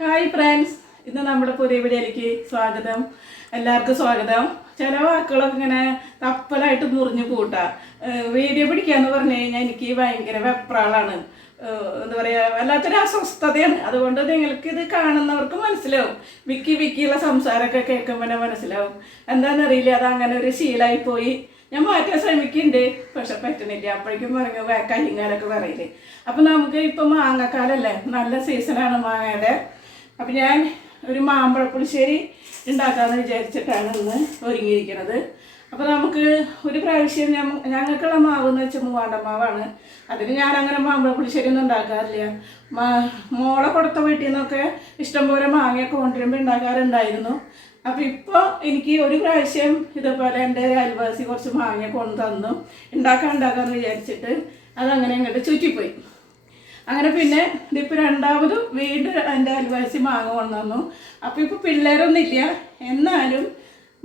Hi friends, ഇന്ന് നമ്മുടെ പുതിയ വീഡിയോയിലേക്ക് സ്വാഗതം. എല്ലാവർക്കും സ്വാഗതം. ചില വാക്കുകളൊക്കെ ഇങ്ങനെ തപ്പലായിട്ട് മുറിഞ്ഞു കൂട്ടാ. വീഡിയോ പിടിക്കാന്ന് പറഞ്ഞു കഴിഞ്ഞാൽ എനിക്ക് ഭയങ്കര വെപ്രാളാണ്. എന്താ പറയുക, വല്ലാത്തൊരു അസ്വസ്ഥതയാണ്. അതുകൊണ്ട് നിങ്ങൾക്ക് ഇത് കാണുന്നവർക്ക് മനസ്സിലാവും. വിക്കിയുള്ള സംസാരമൊക്കെ കേൾക്കുമ്പോൾ തന്നെ മനസ്സിലാവും. എന്താണെന്നറിയില്ല, അത് അങ്ങനെ ഒരു ശീലമായി പോയി. ഞാൻ മാറ്റാൻ ശ്രമിക്കുന്നുണ്ട്, പക്ഷെ പറ്റുന്നില്ല. അപ്പോഴേക്കും പറഞ്ഞ കയ്യങ്കാലൊക്കെ പറയില്ലേ. അപ്പം നമുക്ക് ഇപ്പം മാങ്ങക്കാലല്ലേ, നല്ല സീസണാണ് മാങ്ങയുടെ. അപ്പം ഞാൻ ഒരു മാമ്പഴ പുളിശ്ശേരി ഉണ്ടാക്കാമെന്ന് വിചാരിച്ചിട്ടാണ് ഇന്ന് ഒരുങ്ങിയിരിക്കുന്നത്. അപ്പോൾ നമുക്ക് ഒരു പ്രാവശ്യം ഞങ്ങൾക്കുള്ള മാവ് എന്ന് വെച്ചാൽ മൂവാണ്ട മാവാണ്. അതിന് ഞാനങ്ങനെ മാമ്പഴ പുളിശ്ശേരി ഒന്നും ഉണ്ടാക്കാറില്ല. മോളെ കൊടുത്ത വീട്ടിൽ നിന്നൊക്കെ ഇഷ്ടംപോലെ മാങ്ങയൊക്കെ കൊണ്ടുവരുമ്പോൾ ഉണ്ടാക്കാറുണ്ടായിരുന്നു. അപ്പോൾ ഇപ്പോൾ എനിക്ക് ഒരു പ്രാവശ്യം ഇതേപോലെ എൻ്റെ അയൽവാസി കുറച്ച് മാങ്ങ കൊണ്ടു തന്നു. ഉണ്ടാക്കാമെന്ന് വിചാരിച്ചിട്ട് അതങ്ങനെ ഇങ്ങോട്ട് ചുറ്റിപ്പോയി. അങ്ങനെ പിന്നെ ഇതിപ്പോൾ രണ്ടാമത് വീണ്ടും എൻ്റെ അയൽവാസി മാങ്ങ കൊണ്ടു തന്നു. അപ്പോൾ ഇപ്പോൾ പിള്ളേരൊന്നുമില്ല, എന്നാലും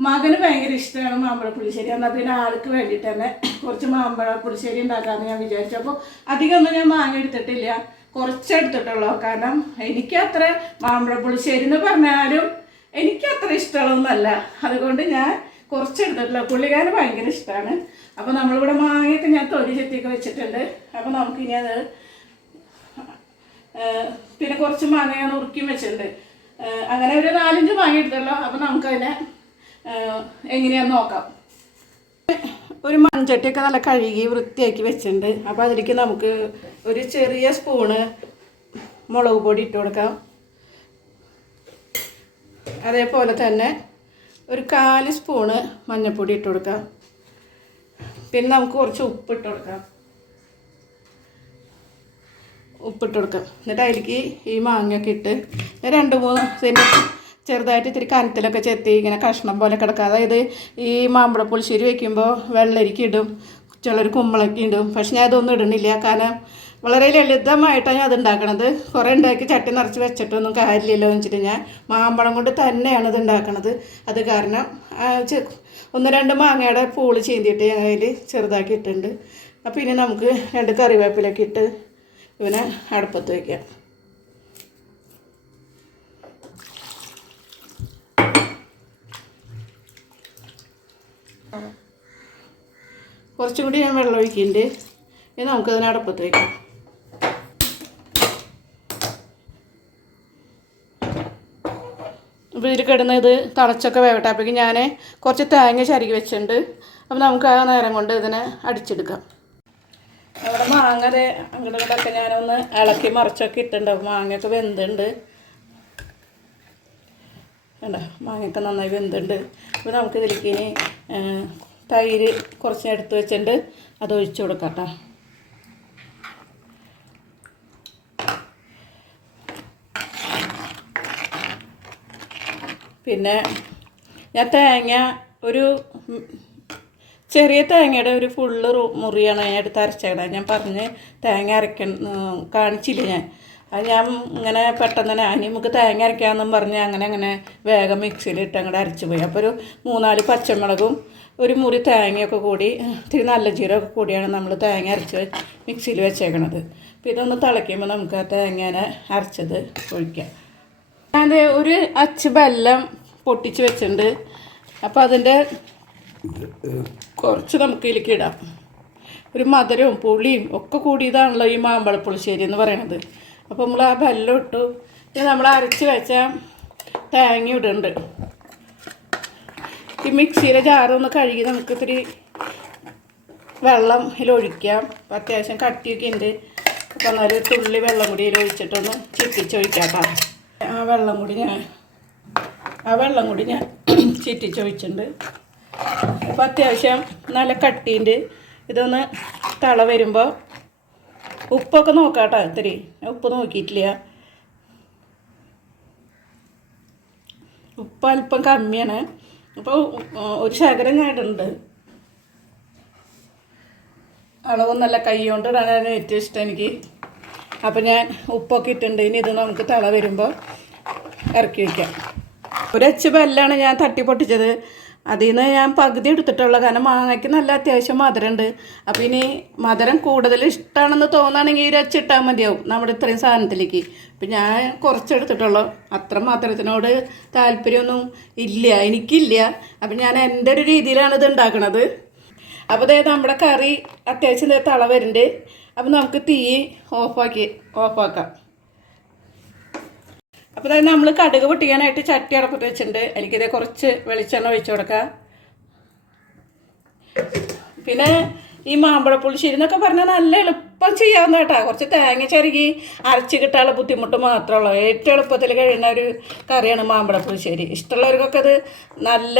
മകന് ഭയങ്കര ഇഷ്ടമാണ് മാമ്പഴ പുളിശ്ശേരി. എന്നാൽ പിന്നെ ആൾക്ക് വേണ്ടിയിട്ട് തന്നെ കുറച്ച് മാമ്പഴ പുളിശ്ശേരി ഉണ്ടാക്കാമെന്ന് ഞാൻ വിചാരിച്ചു. അപ്പോൾ അധികമൊന്നും ഞാൻ മാങ്ങ എടുത്തിട്ടില്ല, കുറച്ചെടുത്തിട്ടുള്ളൂ. കാരണം എനിക്കത്ര മാമ്പഴ പുളിശ്ശേരി എന്ന് പറഞ്ഞാലും എനിക്കത്ര ഇഷ്ടമുള്ളതൊന്നുമല്ല. അതുകൊണ്ട് ഞാൻ കുറച്ചെടുത്തിട്ടുള്ളൂ. പുള്ളിക്കാരന് ഭയങ്കര ഇഷ്ടമാണ്. അപ്പോൾ നമ്മളിവിടെ മാങ്ങയൊക്കെ ഞാൻ തൊലി ചെത്തിയൊക്കെ വെച്ചിട്ടുണ്ട്. അപ്പോൾ നമുക്കിനി അത് പിന്നെ കുറച്ച് മാങ്ങ ഞാൻ ഉറുക്കിയും വെച്ചിട്ടുണ്ട്. അങ്ങനെ ഒരു 4-5 മാങ്ങ എടുത്തല്ലോ. അപ്പോൾ നമുക്കതിനെ എങ്ങനെയാണെന്ന് നോക്കാം. ഒരു മൺചട്ടിയൊക്കെ നല്ല കഴുകി വൃത്തിയാക്കി വെച്ചിട്ടുണ്ട്. അപ്പോൾ അതിലേക്ക് നമുക്ക് ഒരു ചെറിയ സ്പൂണ് മുളക് പൊടി ഇട്ട് കൊടുക്കാം. അതേപോലെ തന്നെ ഒരു 1/4 സ്പൂണ് മഞ്ഞൾപ്പൊടി ഇട്ട് കൊടുക്കാം. പിന്നെ നമുക്ക് കുറച്ച് ഉപ്പിട്ട് കൊടുക്കാം. എന്നിട്ട് അതിലേക്ക് ഈ മാങ്ങയൊക്കെ ഇട്ട് 2-3 സെൻറ്റ് ചെറുതായിട്ട് ഇത്തിരി കനത്തിലൊക്കെ ചെത്തി ഇങ്ങനെ കഷ്ണം പോലെ കിടക്കുക. അതായത് ഈ മാമ്പഴ പുളിശ്ശേരി വയ്ക്കുമ്പോൾ വെള്ളരിക്ക ഇടും, ചിലർ കുമ്പളൊക്കെ ഇടും. പക്ഷെ ഞാൻ അതൊന്നും ഇടണില്ല. കാരണം വളരെ ലളിതമായിട്ടാണ് ഞാൻ അത് ഉണ്ടാക്കണത്. കുറേ ഉണ്ടാക്കി ചട്ടി നിറച്ച് വെച്ചിട്ടൊന്നും കാര്യമില്ലല്ലോ എന്ന് വെച്ചിട്ട് ഞാൻ മാമ്പഴം കൊണ്ട് തന്നെയാണ് ഇത് ഉണ്ടാക്കണത്. അത് കാരണം 1-2 മാങ്ങയുടെ പൂള് ചീന്തിയിട്ട് ഞാൻ അതിൽ ചെറുതാക്കി ഇട്ടിട്ടുണ്ട്. അപ്പോൾ ഇനി നമുക്ക് 2 കറിവേപ്പിലൊക്കെ ഇട്ട് ഇവനെ അടുപ്പത്ത് വയ്ക്കാം. കുറച്ചും കൂടി ഞാൻ വെള്ളം ഒഴിക്കുന്നുണ്ട്. ഇനി നമുക്കതിനെ അടുപ്പത്ത് വയ്ക്കാം. അപ്പോൾ ഇതിൽ കിടന്നത് തിളച്ചൊക്കെ വേവട്ടെ. അപ്പോഴേക്കും ഞാൻ കുറച്ച് തേങ്ങ ചരുകി വെച്ചിട്ടുണ്ട്. അപ്പോൾ നമുക്ക് ആ നേരം കൊണ്ട് ഇതിനെ അടിച്ചെടുക്കാം. അവിടെ മാങ്ങ അങ്ങോട്ടൊക്കെ ഞാനൊന്ന് ഇളക്കി മറിച്ചൊക്കെ ഇട്ടിട്ടുണ്ട്. മാങ്ങയൊക്കെ വെന്തുണ്ട്. വേണ്ട, മാങ്ങയൊക്കെ നന്നായി വെന്തുണ്ട്. അപ്പോൾ നമുക്കിതിലേക്ക് ഇനി തൈര് കുറച്ച് എടുത്ത് വെച്ചിട്ടുണ്ട്, അത് ഒഴിച്ചു കൊടുക്കാം കേട്ടോ. പിന്നെ ഞാൻ തേങ്ങ ഒരു ചെറിയ തേങ്ങയുടെ ഒരു ഫുള്ള് മുറിയാണ് ഞാൻ എടുത്ത് അരച്ചേക്കണത്. ഞാൻ പറഞ്ഞ് തേങ്ങ കാണിച്ചില്ല ഞാൻ. അത് ഞാൻ ഇങ്ങനെ പെട്ടെന്ന് തന്നെ നമുക്ക് തേങ്ങ അരയ്ക്കാമെന്നും പറഞ്ഞ് അങ്ങനെ വേഗം മിക്സിയിലിട്ട് അങ്ങോട്ട് അരച്ച് പോയി. അപ്പോൾ ഒരു 3-4 പച്ചമുളകും ഒരു മുറി തേങ്ങയൊക്കെ കൂടി ഇത്തിരി നല്ല ജീരകമൊക്കെ കൂടിയാണ് നമ്മൾ തേങ്ങ അരച്ച് മിക്സിയിൽ വെച്ചേക്കണത്. അപ്പോൾ ഇതൊന്ന് തിളയ്ക്കുമ്പോൾ നമുക്ക് ആ തേങ്ങേനെ അരച്ചത് ഒഴിക്കാം. ഞാൻ ഒരു അച്ച് വെല്ലം പൊട്ടിച്ച് വെച്ചിട്ടുണ്ട്. അപ്പോൾ അതിൻ്റെ കുറച്ച് നമുക്ക് ഇതിലേക്ക് ഇടാം. ഒരു മധുരവും പുളിയും ഒക്കെ കൂടിയതാണല്ലോ ഈ മാമ്പഴ പുളിശ്ശേരി എന്ന് പറയണത്. അപ്പോൾ നമ്മൾ ആ വെല്ലം ഇട്ടു. പിന്നെ നമ്മൾ അരച്ച് വെച്ച തേങ്ങ ഇടുന്നുണ്ട്. ഈ മിക്സിയിലെ ജാറൊന്ന് കഴുകി നമുക്ക് ഇത്തിരി വെള്ളം ഇതിലൊഴിക്കാം. അപ്പോൾ അത്യാവശ്യം കട്ടിയൊക്കെ ഉണ്ട്. അപ്പോൾ എന്നാലും തുള്ളി വെള്ളം കൂടി ഇതിലൊഴിച്ചിട്ടൊന്ന് ചിറ്റിച്ചൊഴിക്കാം കേട്ടോ. ആ വെള്ളം കൂടി ഞാൻ ചിറ്റിച്ചൊഴിച്ചിട്ടുണ്ട്. അപ്പോൾ അത്യാവശ്യം നല്ല കട്ടീൻ്റെ ഇതൊന്ന് തള വരുമ്പോൾ ഉപ്പൊക്കെ നോക്കാം കേട്ടോ. ഇത്തിരി ഉപ്പ് നോക്കിയിട്ടില്ല, ഉപ്പ് അല്പം കമ്മിയാണ്. അപ്പോൾ ഒരു ശകലം ഞാൻ ഇടുന്നുണ്ട്. അളവൊന്നല്ല, കൈ കൊണ്ട് ഇടാനാണ് ഏറ്റവും ഇഷ്ടം എനിക്ക്. അപ്പോൾ ഞാൻ ഉപ്പൊക്കെ ഇട്ടിട്ടുണ്ട്. ഇനി ഇത് നമുക്ക് തള വരുമ്പോൾ ഇറക്കി വയ്ക്കാം. ഒരച്ച് വെല്ലാണ് ഞാൻ തട്ടി പൊട്ടിച്ചത്. അതിൽ നിന്ന് ഞാൻ പകുതി എടുത്തിട്ടുള്ളൂ. കാരണം മാങ്ങയ്ക്ക് നല്ല അത്യാവശ്യം മധുരമുണ്ട്. അപ്പോൾ ഇനി മധുരം കൂടുതൽ ഇഷ്ടമാണെന്ന് തോന്നുകയാണെങ്കിൽ ഈ ഒരച്ചിട്ടാൽ മതിയാവും നമ്മുടെ ഇത്രയും സാധനത്തിലേക്ക്. ഇപ്പം ഞാൻ കുറച്ചെടുത്തിട്ടുള്ളൂ. അത്ര മധുരത്തിനോട് താല്പര്യമൊന്നും ഇല്ല, എനിക്കില്ല. അപ്പം ഞാൻ എൻ്റെ ഒരു രീതിയിലാണ് ഇത് ഉണ്ടാക്കണത്. അപ്പോൾ അതായത് നമ്മുടെ കറി അത്യാവശ്യം തള വരുന്നുണ്ട്. അപ്പം നമുക്ക് തീ ഓഫാക്കാം. അപ്പോൾ അതായത് നമ്മൾ കടുക് പൊട്ടിക്കാനായിട്ട് ചട്ടി അടപ്പത്ത് വെച്ചിട്ടുണ്ട്. എനിക്കിത് കുറച്ച് വെളിച്ചെണ്ണ ഒഴിച്ചു കൊടുക്കാം. പിന്നെ ഈ മാമ്പഴ പുളിശ്ശേരി എന്നൊക്കെ പറഞ്ഞാൽ നല്ല എളുപ്പം ചെയ്യാവുന്ന കേട്ടോ. കുറച്ച് തേങ്ങ ചിരകി അരച്ച് കിട്ടാനുള്ള ബുദ്ധിമുട്ട് മാത്രമേ ഉള്ളൂ. ഏറ്റവും എളുപ്പത്തിൽ കഴിയുന്ന ഒരു കറിയാണ് മാമ്പഴ പുളിശ്ശേരി. ഇഷ്ടമുള്ളവർക്കൊക്കെ അത് നല്ല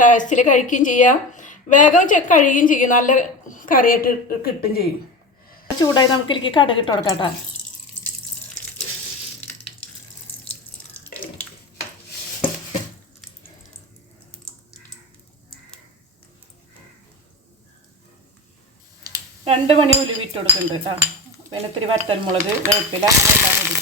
ടേസ്റ്റിൽ കഴിക്കുകയും ചെയ്യാം, വേഗം കഴിയുകയും ചെയ്യും, നല്ല കറിയായിട്ട് കിട്ടും ചെയ്യും. ചൂടായി നമുക്കിലേക്ക് കടുക് ഇട്ട് കൊടുക്കാം കേട്ടോ. രണ്ട് മണി ഉലുവിട്ട് കൊടുക്കുന്നുണ്ട് കേട്ടോ. പിന്നെ ഇത്തിരി വറ്റൽമുളക്, വേപ്പില, അങ്ങനെ എല്ലാം മതി.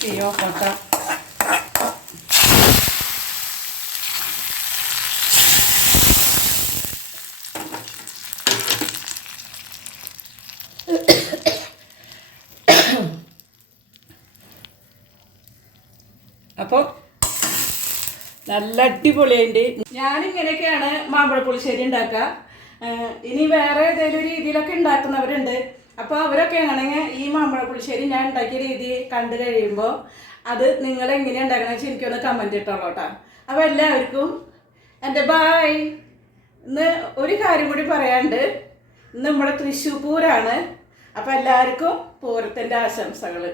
തീ ഓഫാക്കാം. അപ്പോൾ നല്ല അടിപൊളിയുണ്ട്. ഞാനിങ്ങനെയൊക്കെയാണ് മാമ്പഴ പുളിശ്ശേരി ഉണ്ടാക്കുക. ഇനി വേറെ ഏതെങ്കിലും രീതിയിലൊക്കെ ഉണ്ടാക്കുന്നവരുണ്ട്. അപ്പോൾ അവരൊക്കെ ആണെങ്കിൽ ഈ മാമ്പഴ പുളിശ്ശേരി ഞാൻ ഉണ്ടാക്കിയ രീതി കണ്ടു കഴിയുമ്പോൾ അത് നിങ്ങൾ എങ്ങനെയാണ് ഉണ്ടാക്കണമെന്ന് വെച്ചാൽ എനിക്കൊന്ന് കമൻറ്റ് ഇട്ടോളൂ കേട്ടോ. അപ്പോൾ എല്ലാവർക്കും എൻ്റെ ബായ്. ഇന്ന് ഒരു കാര്യം കൂടി പറയാണ്ട്, ഇന്ന് നമ്മുടെ തൃശ്ശൂർ പൂരാണ്. അപ്പോൾ എല്ലാവർക്കും പൂരത്തിൻ്റെ ആശംസകൾ.